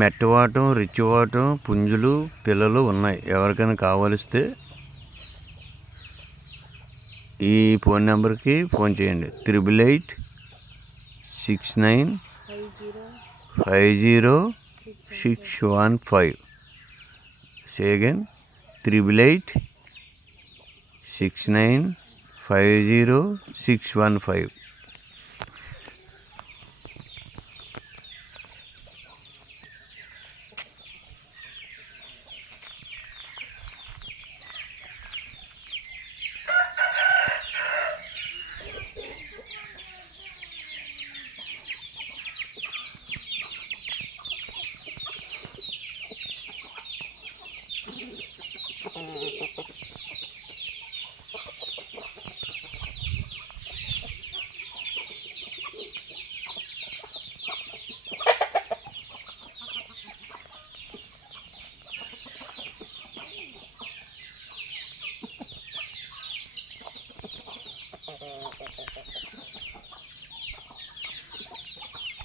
మెట్టవాటం, రిచ్చివాటం, పుంజులు పిల్లలు ఉన్నాయి. ఎవరికైనా కావలిస్తే ఈ ఫోన్ నెంబర్కి ఫోన్ చేయండి. 8869505615. సే అగైన్ 8869505615.